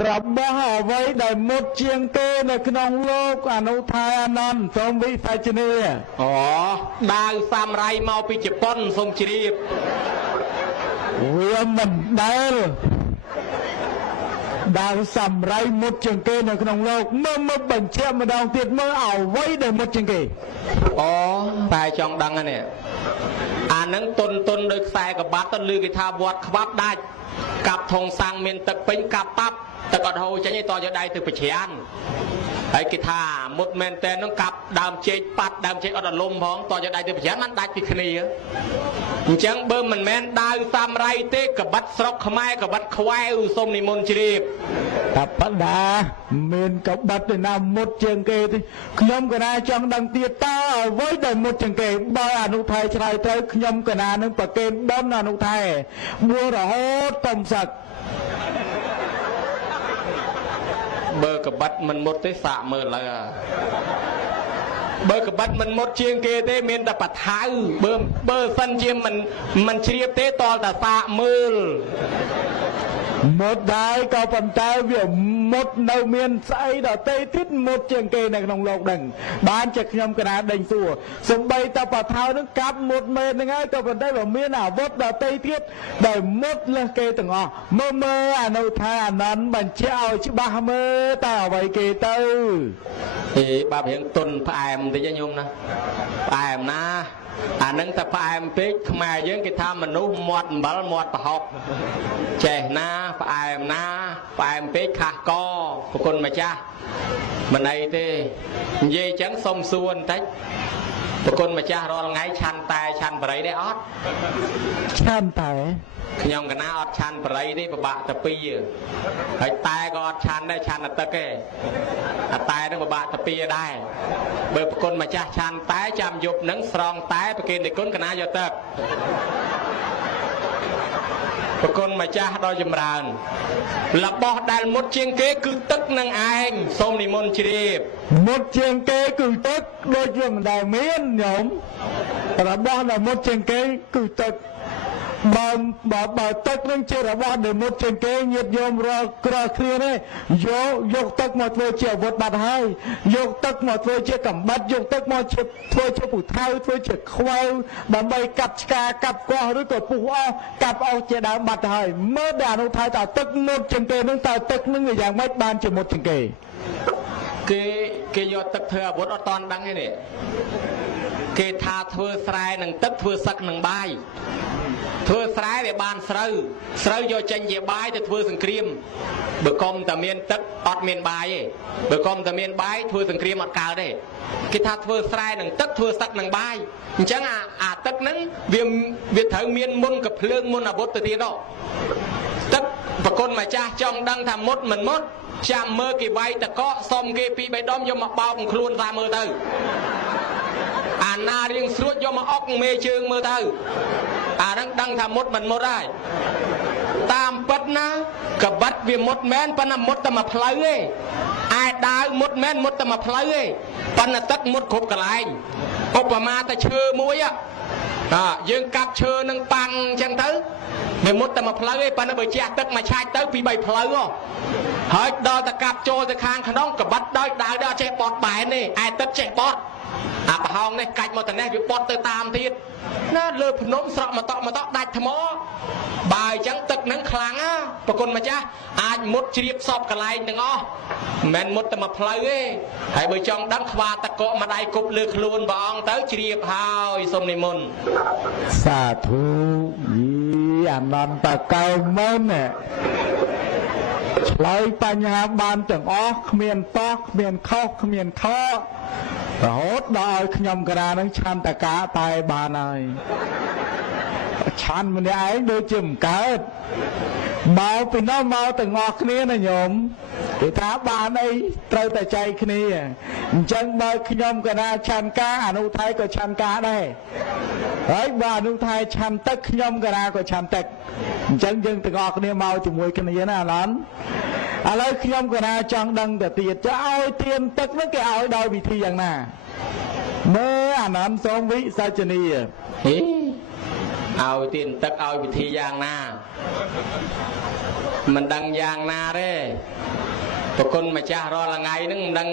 របស់អ្វីដែលមុតជាងគេនៅក្នុងលោកអនុថាអានន្ទសូមវិសាចនីអូដាវសាមរៃមកពីជប៉ុនសូមជ្រាបវាមិនដែលដាវសាមរៃមុតជាងគេនៅក្នុងលោកមើលបញ្ជាក់ម្ដងទៀតមើលអ្វីដែលមុតជាងគេអូតែចង់ដឹងហ្នឹងអានឹងតុនដោយខ្សែក្បាត់ទៅលឺគេថាវត្តខ្វាប់ដាច់កាប់ធងសាំងមានទឹកពេញកាប់ប៉ាប់ទឹកអត់ហូរចេញឯតយកដៃទៅប្រច្រានហើយគេថាមុតមែនតែនឹងកាប់ដើមចេកប៉ាត់ដើមចេកអត់អលុំផងតយកដៃទៅប្រច្រានมันដាច់ពីគ្នាអញ្ចឹងបើមិនមែនដាវសាមរៃទេក្បាត់ស្រុកខ្មែរក្បាត់ខ្វែវសូមនិមន្តជ្រាបតាបដាមានក្បាត់ទៅណាមុតជាងគេទេខ្ញុំកណាចង់ដឹងទៀតតើអ្វីដែលមុតជាងគេបើអនុថៃឆ្លើយទៅខ្ញុំកណានឹងប្រកេនបនអនុថៃបួររហូតតំសឹកបើក្បាត់មិនមុតទេសាកមើលឡើយបើក្បាត់មិនមុតជាងគេទេមានតែបថៅបើសិនជាមិនជ្រាបទេតលតែសាកមើលមុតដែរក៏ប៉ុន្តែវាមុតនៅមានស្អីដតេទៀតមុតជាងគេនៅក្នុងលោកដឹងបានជាខ្ញុំកណាដេញសួរសំបីតែបថៅនឹងកាប់មុតមែនហ្នឹងហើយក៏ប៉ុន្តែវាមានអាវុធដតេទៀតដែលមុតលើសគេទាំងអស់មើលអនុថាអានន្ទបញ្ជាក់ឲ្យច្បាស់មើលតើអ្វីគេទៅបាបរៀងទុនផ្អែមតិចញោមណាផ្អែមណាអានឹងតែផ្អែមពេកខ្មែរយើងគេថាមនុស្សមាត់អំបិលមាត់ប្រហុកចេះណាផ្អែមណាផ្អែមពេកខាស់កប្រគុណម្ចាស់មិនអីទេនិយាយអញ្ចឹងសុំសួរបន្តិចប្រគុណម្ចាស់រាល់ថ្ងៃឆាន់តែឆាន់បរិយទេអត់ឆាន់តែខ្ញុំកណាអត់ឆាន់បរិយទេពិបាកតែពីរហើយតែក៏អត់ឆាន់ដែរឆាន់តែទឹកទេអាតែនឹងពិបាកតែពីរដែរបើប្រគុណម្ចាស់ឆាន់តែចាំយប់នឹងស្រង់តែប្រគេននិគុណកណាយកទឹកប្រគុណម្ចាស់ដល់ចម្រើនរបស់ដែលមុតជាងគេគឺទឹកនឹងឯងសូមនិមន្តជ្រាបមុតជាងគេគឺទឹកដូចជាមិនដែលមានញោមរបស់ដែលមុតជាងគេគឺទឹកបើទឹកនឹងជារបស់ដែលមុតជាងគេញាតិញោមរាល់ក្រគ្នានេះយកទឹកមកធ្វើជាអាវុធបាត់ហើយយកទឹកមកធ្វើជាកំបិតយកទឹកមកធ្វើជាពូថៅធ្វើជាខ្វែវដើម្បីកាប់ឆ្កាកាប់កោះឬក៏ពុះអស់កាប់អស់ជាដើមបាត់ហើយមើលតែអនុថៃតើទឹកមុតជាងគេនឹងតើទឹកនឹងវាយ៉ាងម៉េចបានជាមុតជាងគេយកទឹកធ្វើអាវុធអត់តន់ដឹងទេនេះគេថាធ្វើស្រែនឹងទឹកធ្វើសឹកនឹងបាយធ្វើស្រែវាបានស្រូវយកចេញជាបាយទៅធ្វើសង្គ្រាមបើកុំតែមានទឹកអត់មានបាយទេបើកុំតែមានបាយធ្វើសង្គ្រាមអត់កើតទេគេថាធ្វើស្រែនឹងទឹកធ្វើសឹកនឹងបាយអញ្ចឹងអាទឹកហ្នឹងវាត្រូវមានមុនកភ្លើងមុនអាវុធទៅទៀតទឹកប្រគុណម្ចាស់ចង់ដឹងថាមុតមិនមុតចាំមើលគេវាយតកកសុំគេពី3ដុំយកមកបោកខ្លួនថាមើលទៅអាណារៀងស្រួចយកមកអុកមេជើងមើលទៅអាហ្នឹងដឹងថាមុតមិនមុតហើយតាមពិតណាក្បាត់វាមុតមែនប៉ុន្តែមុតតែមួយផ្លូវទេឯដាវមុតមែនមុតតែមួយផ្លូវទេប៉ុន្តែទឹកមុតគ្រប់កន្លែងឧបមាតែឈើមួយយើងកាប់ឈើនឹងប៉ាំងអញ្ចឹងទៅវាមុតតែមួយផ្លូវទេប៉ុន្តែបើជះទឹកមកឆាច់ទៅពី3ផ្លូវហើយដល់តែកាប់ចូលទៅខាងក្នុងក្បាត់ដោយដាវដល់ចេះបត់បែនទេឯទឹកចេះបត់អាប្រហោងនេះកាច់មកទៅនេះវាបត់ទៅតាមទៀតណាលើភ្នំស្រក់មកតក់ដាច់ថ្មបើអញ្ចឹងទឹកនឹងខ្លាំងណាប្រគុណម្ចាស់អាចមុតជ្រាបសពកន្លែងទាំងអស់មិនមែនមុតតែមួយផ្លូវទេហើយបើចង់ដឹងខ្វាតកកម្ដាយគប់លើខ្លួនព្រះអង្គទៅជ្រាបហើយសូមនិមន្តសាធុអានន្តកោមុនឆ្លើយបញ្ហាបានទាំងអស់គ្មានតោះគ្មានខុសគ្មានខករហូតដល់ឲ្យខ្ញុំកណានឹងឆន្ទកាតែបានហើយឆាន់ម្នាក់ឯងដូចជាមិនកើតមកពីនោះមកទាំងអស់គ្នាណាញោមគេថាបានអីត្រូវតែចែកគ្នាអញ្ចឹងបើខ្ញុំកណាឆាន់កាអនុថៃក៏ឆាន់កាដែរហើយបើអនុថៃឆាន់ទឹកខ្ញុំកណាក៏ឆាន់ទឹកអញ្ចឹងយើងទាំងអស់គ្នាមកជាមួយគ្នាណាអាឡនឥឡូវខ្ញុំកណាចង់ដឹងទៅទៀតจะឲ្យទៀនទឹកនោះគេឲ្យដោយវិធីយ៉ាងណាមើលអានន្ទសូមវិសាចនីឲ្យទៀនទឹកឲ្យវិធីយ៉ាងណា mình đăng giang na đấyประคุณម្ចាស់រាល់ថ្ងៃហ្នឹងមិនដឹង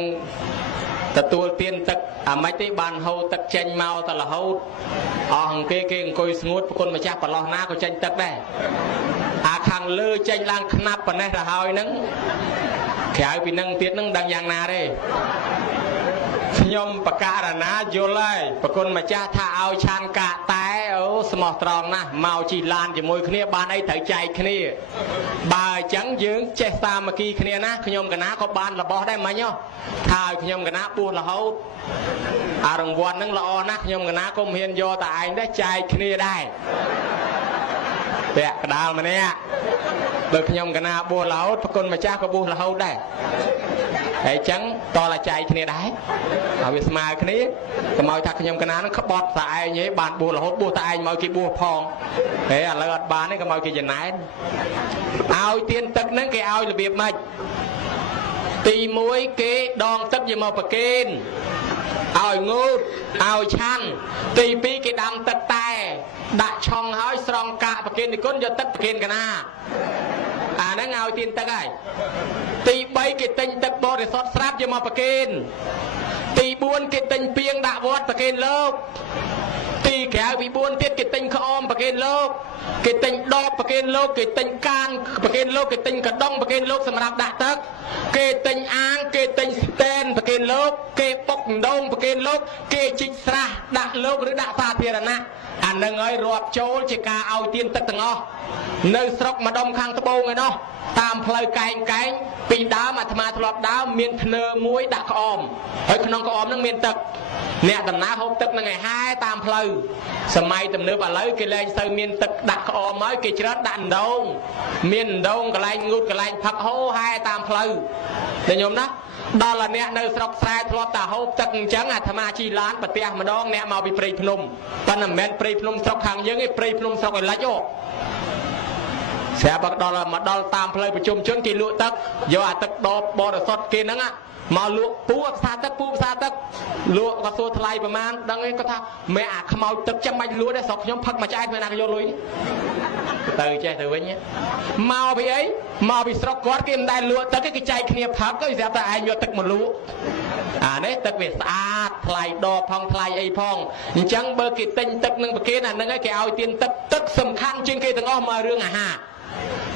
ទទួលទានទឹកអាម៉េចទេបានហូរទឹកចេញមកតរហូតអស់គេអង្គុយស្ងួតប្រคุณម្ចាស់ប្រឡោះណាក៏ចេញទឹកដែរអាខាងលើចេញឡើងខ្នាប់ប៉ុណ្ណេះទៅហើយហ្នឹងក្រៅពីនឹងទៀតហ្នឹងដឹងយ៉ាងណាទេខ្ញុំបករណាយល់ហើយប្រគុណម្ចាស់ថាឲ្យឆានកាតែអូស្មោះត្រង់ណាស់មកជីឡានជាមួយគ្នាបានអីត្រូវចែកគ្នាបើអញ្ចឹងយើងចេះសាមគ្គីគ្នាណាខ្ញុំកណាក៏បានរបស់ដែរមិញថាឲ្យខ្ញុំកណាបួសរហូតអារង្វាន់ហ្នឹងល្អណាស់ខ្ញុំកណាក៏មិនហ៊ានយកតែឯងដែរចែកគ្នាដែរពាក់កដាលម្នាក់បើខ្ញុំកណាបួសរហូតប្រគុណម្ចាស់ក៏បួសរហូតដែរហើយអញ្ចឹងតើចែកគ្នាដែរហើយវាស្មើគ្នាកុំឲ្យថាខ្ញុំកណានឹងក្បត់តែឯងទេបានបួសរហូតបួសតែឯងមកគេបួសផងហេឥឡូវអត់បានទេកុំឲ្យគេចំណែនឲ្យទៀនទឹកហ្នឹងគេឲ្យរបៀបម៉េចទី1គេដងទឹកយកមកប្រគេនឲ្យងូតឲ្យឆាន់ទី2គេដាំទឹកតែដាក់ឆុងហើយស្រង់កាកប្រគេននិគុណយកទឹកប្រគេនកណាអាហ្នឹងឲ្យទៀនទឹកហើយទី3គេទិញទឹកបរិសុទ្ធស្រាប់យកមកប្រគេនទី4គេទិញពាងដាក់វត្តប្រគេនលោកទីក្រៅពី4ទៀតគេទិញក្អមប្រគេនលោកគេទិញដបប្រគេនលោកគេទិញកានប្រគេនលោកគេទិញកដុងប្រគេនលោកសម្រាប់ដាក់ទឹកគេទិញអាងគេទិញស្តែនប្រគេនលោកគេបុកដងប្រគេនលោកគេជីកស្រះដាក់លោកឬដាក់សាធារណៈអានឹងហើយរាប់ចូលជាការឲ្យទានទឹកទាំងអស់នៅស្រុកម្ដុំខាងត្បូងឯណោះតាមផ្លូវកែងពីដើមអាត្មាធ្លាប់ដើមមានធ្នើមួយដាក់ក្អមហើយក្នុងក្អមហ្នឹងមានទឹកអ្នកដំណើរហូបទឹកហ្នឹងឯហែតាមផ្លូវសម័យទំនើបឥឡូវគេលែងទៅមានទឹកដាក់ក្អមហើយគេច្រើតដាក់ដងមានដងកន្លែងងូតកន្លែងផឹកហូហែតាមផ្លូវតែញោមណាដល់អ្នកនៅស្រុកស្រែធ្លាប់តែហូបទឹកអញ្ចឹងអាត្មាជីឡានប្រទះម្ដងអ្នកមកពីព្រៃភ្នំប៉ុន្តែមិនមែនព្រៃភ្នំស្រុកខាងយើងទេព្រៃភ្នំស្រុកឯលិចស្រាប់បើដល់មកដល់តាមផ្លូវប្រជុំជនគេលក់ទឹកយកអាទឹកដបបរិសុទ្ធគេហ្នឹងមកលក់ពូផ្សារទឹកលក់ក៏សួរថ្លៃប្រហែលដឹងឯងគាត់ថាម៉ែអាខ្មោចទឹកចាំបាច់លក់ដែរស្រុកខ្ញុំផឹកមួយឆ្អែតមិនណាគេយកលុយទៅចេះទៅវិញមកពីអីមកពីស្រុកគាត់គេមិនដែលលក់ទឹកគេចែកគ្នាផឹកទៅស្រាប់តែឯងយកទឹកមកលក់អានេះទឹកវាស្អាតថ្លៃដបផងថ្លៃអីផងអញ្ចឹងបើគេទិញទឹកនឹងប្រគេនអាហ្នឹងឯងគេឲ្យទានទឹកសំខាន់ជាងគេទាំងអស់មករឿងអាហារ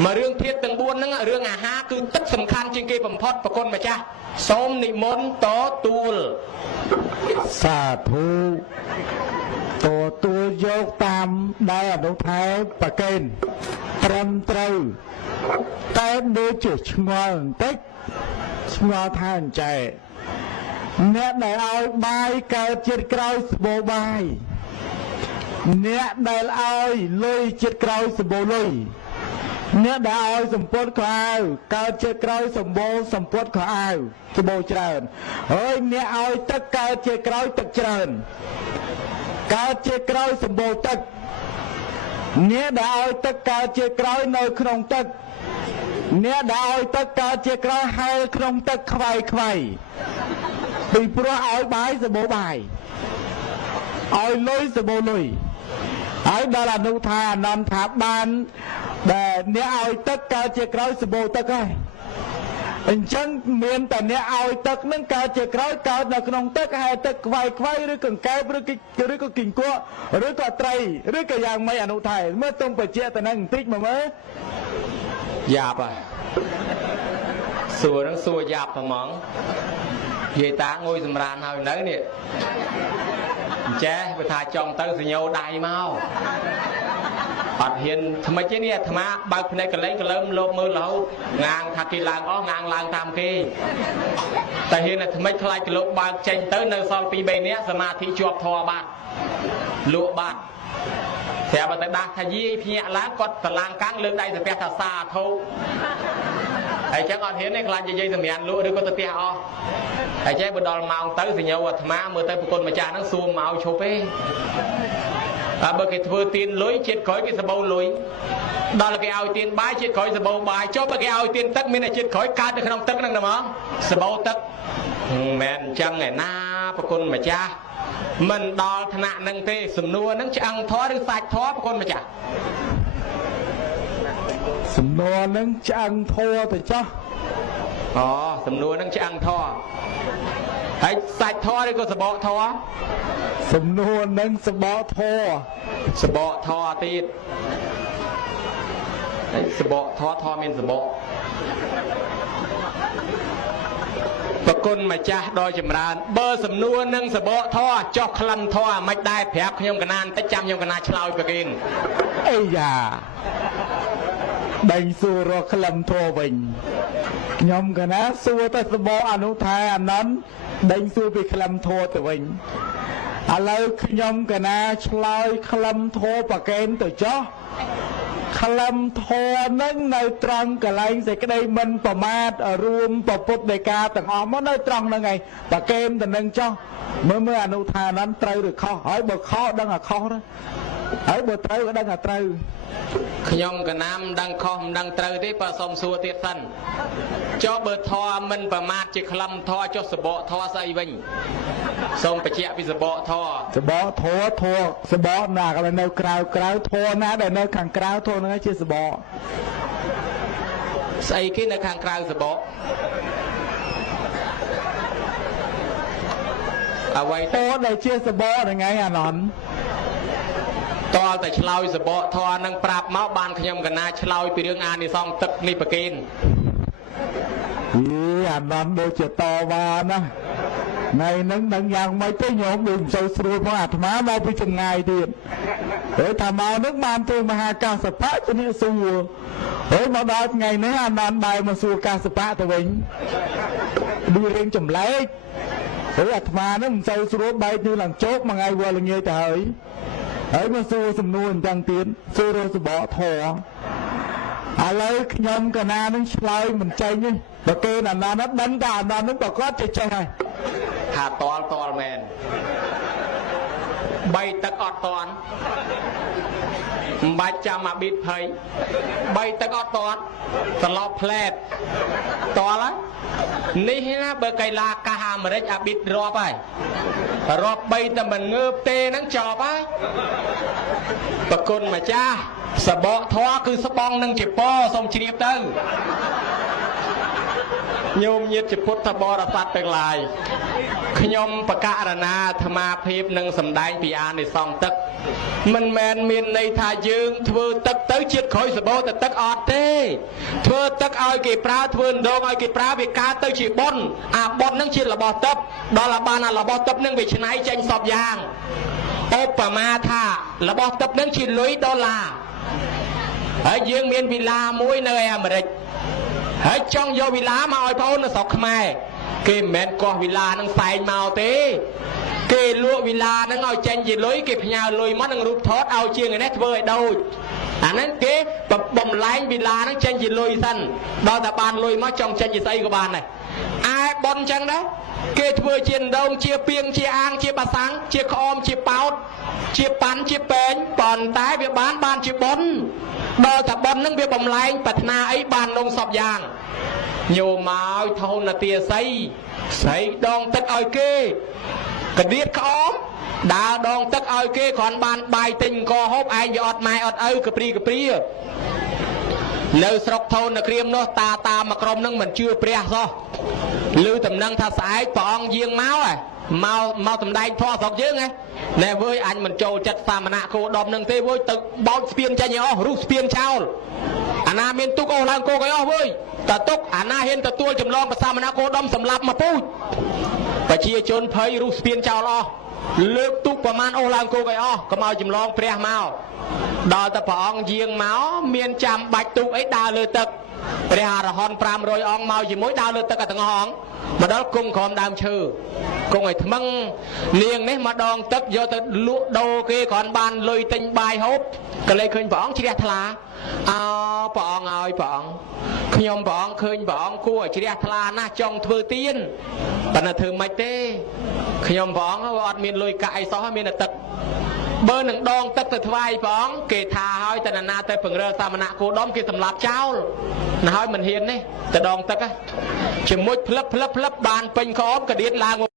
មករឿងធាតុទាំង4ហ្នឹងរឿងអាហារគឺទឹកសំខាន់ជាងគេបំផុតប្រគុណម្ចាស់សូមនិមន្តតទួលសាធុតទួលយកតាមដែលអនុថែប្រកេនត្រឹមត្រូវតែដូចជាឆ្ងល់បន្តិចឆ្ងល់ថាអញ្ចេះអ្នកដែលឲ្យបាយកើតជាតិក្រោយស្បូបាយអ្នកដែលឲ្យលុយជាតិក្រោយសម្បូរលុយអ្នកដែលឲ្យសម្ពុតខោអាវកើតជាតិក្រោយសម្បូរសម្ពុតខោអាវសម្បូរច្រើនហើយអ្នកឲ្យទឹកកើតជាតិក្រោយទឹកច្រើនកើតជាតិក្រោយសម្បូរទឹកអ្នកដែលឲ្យទឹកកើតជាតិក្រោយនៅក្នុងទឹកអ្នកដែលឲ្យទឹកកើតជាតិក្រោយហែលក្នុងទឹកខ្វាយពីព្រោះឲ្យបាយសម្បូរបាយឲ្យលុយសម្បូរលុយហើយដល់អនុថាអនន្តថាបានដែលអ្នកឲ្យទឹកកើតជាក្រោយសម្បូរទឹកហើយអញ្ចឹងមានតែអ្នកឲ្យទឹកនឹងកើតជាក្រោយកើតនៅក្នុងទឹកហើយទឹកខ្វាយឬកង្កែបឬក៏គីងគក់ឬក៏ត្រីឬក៏យ៉ាងម៉េចអនុថាមើលទុំបជាទៅនឹងបន្តិចមកមើលយ៉ាប់ហើយសួរនឹងសួរយ៉ាប់ហ្មងនិយាយតាងុយសម្រានហើយនៅនេះចេះបើថាចង់ទៅសញ្ញោដៃមកអត់ហ៊ានថ្មិចទេនេះអាត្មាបើកភ្នែកកលែងកលើមលោបមើលរហូតងាងថាគេឡើងអស់ងាងឡើងតាមគេតែហ៊ានតែថ្មិចខ្លាចកលោកបើកចេញទៅនៅសល់2 3នាក់សមាធិជាប់ធေါ်បាត់លក់បាត់ស្រាប់តែដាស់ថាយាយភ្ញាក់ឡើងគាត់តឡាងកាំងលើកដៃស្ពះថាសាធុហើយចឹងអត់ហ៊ានទេខ្លាចនិយាយសម្រានលក់ឬក៏ទៅផ្ទះអស់ហើយចេះបើដល់ម៉ោងទៅសញ្ញោអាត្មាមើលទៅប្រគុណម្ចាស់ហ្នឹងសួរមកឈប់ទេបើគេធ្វើទានលុយជាតិក្រោយគេសបោលុយដល់គេឲ្យទានបាយជាតិក្រោយសបោបាយចុះបើគេឲ្យទានទឹកមានតែជាតិក្រោយកើតនៅក្នុងទឹកហ្នឹងហ្មងសបោទឹកមិនមែនអញ្ចឹងឯណាប្រគុណម្ចាស់មិនដល់ថ្នាក់ហ្នឹងទេសំណួរហ្នឹងឆ្អឹងធေါ်ឬសាច់ធေါ်ប្រគុណម្ចាស់ សំណួរនឹងឆ្អឹងធัวទៅចោះអូសំណួរនឹងឆ្អឹងធေါ်ហើយសាច់ធေါ်ឬក៏សបកធေါ်សំណួរនឹងសបកធัวសបកធေါ်ទៀតហើយសបកធေါ်ធေါ်មានសបកប្រគុណម្ចាស់ដ៏ចម្រើនបើសំណួរនឹងសបកធေါ်ចោះក្លិនធေါ်មិនដែរប្រាប់ខ្ញុំកណានតិចចាំខ្ញុំកណាឆ្លើយប្រគិនអីយ៉ាដេញសួររកក្លិនធေါ်វិញខ្ញុំកណាសួរតែសបកអនុថាអានន្តដេញសួរពីក្លិនធေါ်ទៅវិញឥឡូវខ្ញុំកណាឆ្លើយក្លិនធေါ်ប្រកេនទៅចោះក្លិនធေါ်នឹងនៅត្រង់កន្លែងសេចក្តីមិនប្រមាទរួមប្រពុតដីកាទាំងអស់មកនៅត្រង់ហ្នឹងឯងប្រកេនទៅនឹងចោះមើលអនុថានន្តត្រូវឬខុសហើយបើខុសដឹងអាខុសទៅហើយបើត្រូវក៏ដឹងអាត្រូវខ្ញុំកណាំដឹងខុសមិនដឹងត្រូវទេបើសុំសួរទៀតសិនចុះបើធေါ်មិនប្រមាទជាក្លិនធေါ်ចុះសបកធေါ်ស្អីវិញសូមបញ្ជាក់ពីសបកធေါ်សបកធေါ်សបកណាដែលនៅក្រៅធေါ်ណាដែលនៅខាងក្រៅធေါ်ហ្នឹងជាសបកស្អីគេនៅខាងក្រៅសបកអ្វីធေါ်ដែលជាសបកហ្នឹងឯងអានន្តតលតែឆ្លើយសបកធေါ်នឹងប្រាប់មកបានខ្ញុំកណាឆ្លើយពីរឿងអានិសង្សទឹកនេះប្រគិនអានន្តដូចជាតវ៉ាណាថ្ងៃហ្នឹងនឹងយ៉ាងម៉េចទៅញោមដូចមិនសូវស្រួលផងអាត្មាមកពីចម្ងាយទៀតហើយថាមកនឹងបានទៅមហាកាសបៈជំនាញសួរហើយមកដល់ថ្ងៃនេះអានន្តបែរមកសួរកាសបៈទៅវិញដូចរឿងចម្លែកហើយអាត្មានឹងមិនសូវស្រួលបែកទៅឡើងជោគមួយថ្ងៃវល់ល្ងាចទៅហើយមកសួរសំណួរអញ្ចឹងទៀតសួររសបកធေါ်ឥឡូវខ្ញុំកណានឹងឆ្លើយមិនចេញទេបើគេអានន្តដឹងតែអានន្តនឹងប្រកាសចេះហើយថាតលមែនបីទឹកអត់តន់មិនបាច់ចាំអាប៊ីតភ័យបីទឹកអត់តន់សឡប់ផ្លែតតលហើយនេះណាបើកីឡាកាសអាមេរិកអាប៊ីតរាប់ហើយរាប់បីតែមិនងើបទេហ្នឹងចប់ហើយប្រគុណម្ចាស់សបកធေါ်គឺស្បង់នឹងជាពសូមជ្រាបទៅញោមញាតិជាពុទ្ធបរិស័ទទាំងឡាយខ្ញុំបកករណាអាត្មាភាពនឹងសម្ដែងពីអានិសង្សទឹកមិនមែនមានន័យថាយើងធ្វើទឹកទៅជាតិក្រោយសបោទៅទឹកអត់ទេធ្វើទឹកឲ្យគេប្រើធ្វើដងឲ្យគេប្រើវាកើតទៅជាបុណ្យអាបុណ្យនឹងជារបស់ទឹកដល់បានអារបស់ទឹកនឹងវាឆ្នៃចេញសពយ៉ាងឧបមាថារបស់ទឹកនឹងជាលុយដុល្លារហើយយើងមានវិឡាមួយនៅឯអាមេរិកហើយចង់យកវិឡាមកឲ្យបងអូននៅស្រុកខ្មែរគេមិនមែនកោះវិឡានឹងផ្សែងមកទេគេលក់វិឡានឹងឲ្យចេញជាលុយគេផ្ញើលុយមកនឹងរូបថតឲ្យជាងនេះធ្វើឲ្យដូចអាហ្នឹងគេបំលែងវិឡានឹងចេញជាលុយសិនដល់តែបានលុយមកចង់ចេញជាស្អីក៏បានដែរឯប៉ុនចឹងដែរគេធ្វើជាដងជាពីងជាអាងជាបាសាំងជាក្អមជាប៉ោតជាប៉ាន់ជាពេងប៉ុន្តែវាបានជាប៉ុនដល់តែប៉ុននឹងវាបំលែងប្រាថ្នាអីបាននងសពយ៉ាងញោមមកថោននាទាស័យស្រីដងទឹកឲ្យគេកដៀតក្អមដើរដងទឹកឲ្យគេគ្រាន់បានបាយទិញកហូបឯងវាអត់ម៉ែអត់ឪកព្រីនៅស្រុកថោននក្រៀមនោះតាមកក្រុមនឹងមិនជឿព្រះសោះឮតំណឹងថាស្អែកព្រះអង្គយាងមកសម្ដែងធម៌ស្រុកយើងហ៎ណែវើយអញមិនចូលចិត្តសាមណៈគោដមនឹងទេវើយទៅបោចស្ពានចេញឲ្យអស់រុះស្ពានចោលអាណាមានទុកអូឡើងគោកឲ្យអស់វើយតើទុកអាណាហ៊ានទទួលចម្លងប្រសាមណៈគោដមសម្លាប់មកពូជប្រជាជនភ័យរុះស្ពានចោលអស់លើកទុកប្រមាណអូឡើងគោកឲ្យអស់កុំឲ្យចម្លងព្រះមកដល់តែព្រះអង្គយាងមកមានចាំបាច់ទុកអីដើរលើទឹកព្រះអរហន្ត500អង្គមកជាមួយដើរលើទឹកទាំងអស់អង្គមកដល់គង់ក្រោមដើមឈើគង់ឲ្យថ្មឹងនាងនេះមកដងទឹកយកទៅលក់ដូរគេគ្រាន់បានលុយទិញបាយហូបក៏លេឃើញព្រះអង្គជ្រះថ្លាអោព្រះអង្គឲ្យព្រះអង្គខ្ញុំព្រះអង្គឃើញព្រះអង្គគួរឲ្យជ្រះថ្លាណាស់ចង់ធ្វើទៀនប៉ុន្តែធ្វើមិនទេខ្ញុំព្រះអង្គអត់មានលុយកាក់អីសោះមានតែទឹកបើនឹងដងទឹកទៅថ្វាយព្រះអង្គគេថាឲ្យតែណាទៅពង្រើសាមណៈគោដមគេសម្លាប់ចោលណាហើយមិនហ៊ានទេទៅដងទឹកជាមួយផ្លឹបបានពេញក្អមក៏ដៀតឡើង